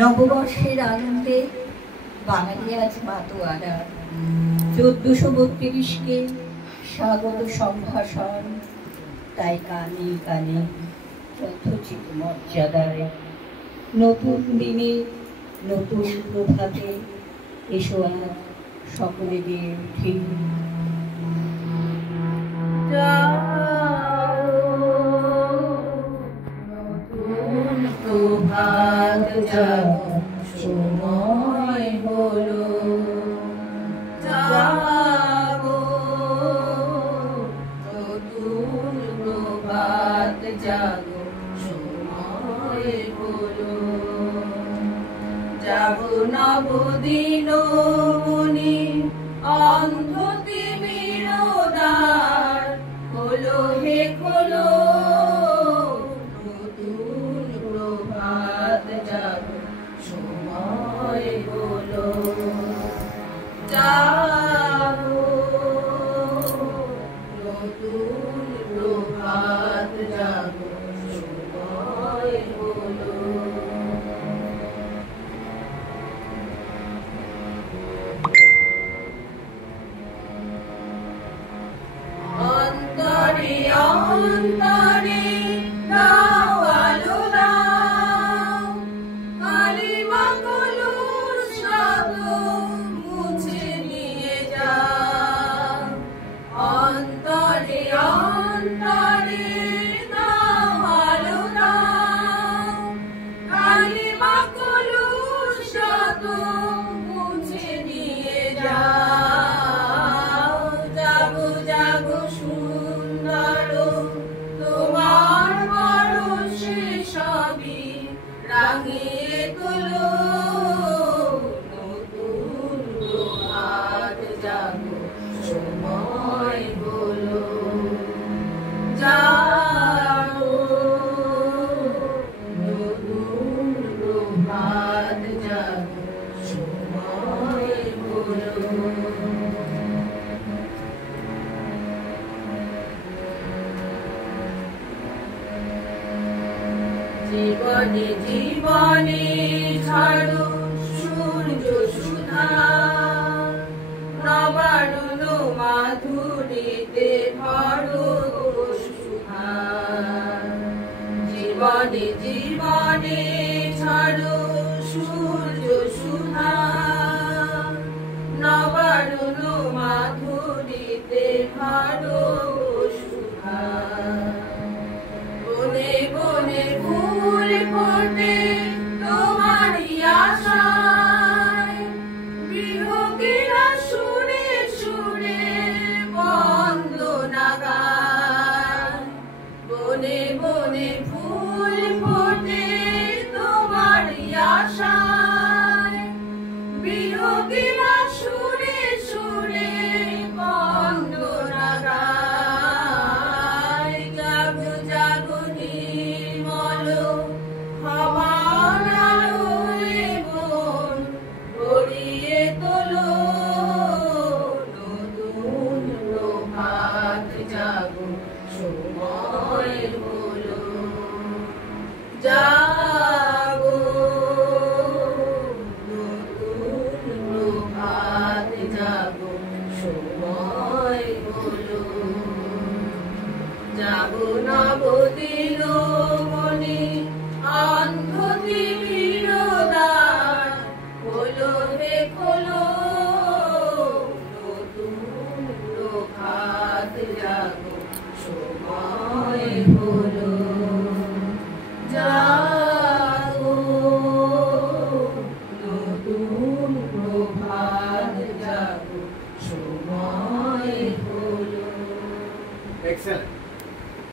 নববর্ষের আনন্দে বাঙালি আজ মাতোয়ারা। 1432কে স্বাগত সম্ভাষণ, তাই কানে কানে যথোচিত মর্যাদায় নতুন দিনে নতুন প্রভাতে এসো আজ সকলেদের উঠি। নতুন প্রভাত জাগো সময় হলো, জাগো নতুন প্রভাত জাগো সময় হলো। যাবো নবদিন মনি অন্ধ তিমির দ্বার, খোলো হে খোলো নতুন প্রভাত জাগো সময় হলো। জাগো নতুন প্রভাত জাগো সময় হলো। অন্তরে অন্তরে দাও আলো দাও, কালিমা কলুষ মুছে নিয়ে যাও। অন্তরে অন্তরে দাও আলো দাও, কালিমা কলুষ মুছে নিয়ে যাও। জাগো জাগো সুন্দর তোমার পরশে সবই রাঙিয়ে তোলো। নতুন প্রভাত জাগো সময় হলো। জাগো নতুন প্রভাত জাগো সময় হলো। জীবনে জীবনে ঝাড়ো সূর্য সুধা, নবারুণ মাধুরীতে ভরো সুধা। জীবনে জীবনে ঝাড়ো সূর্য সুধা, নবারুণ মাধুরীতে ভরো সুধা।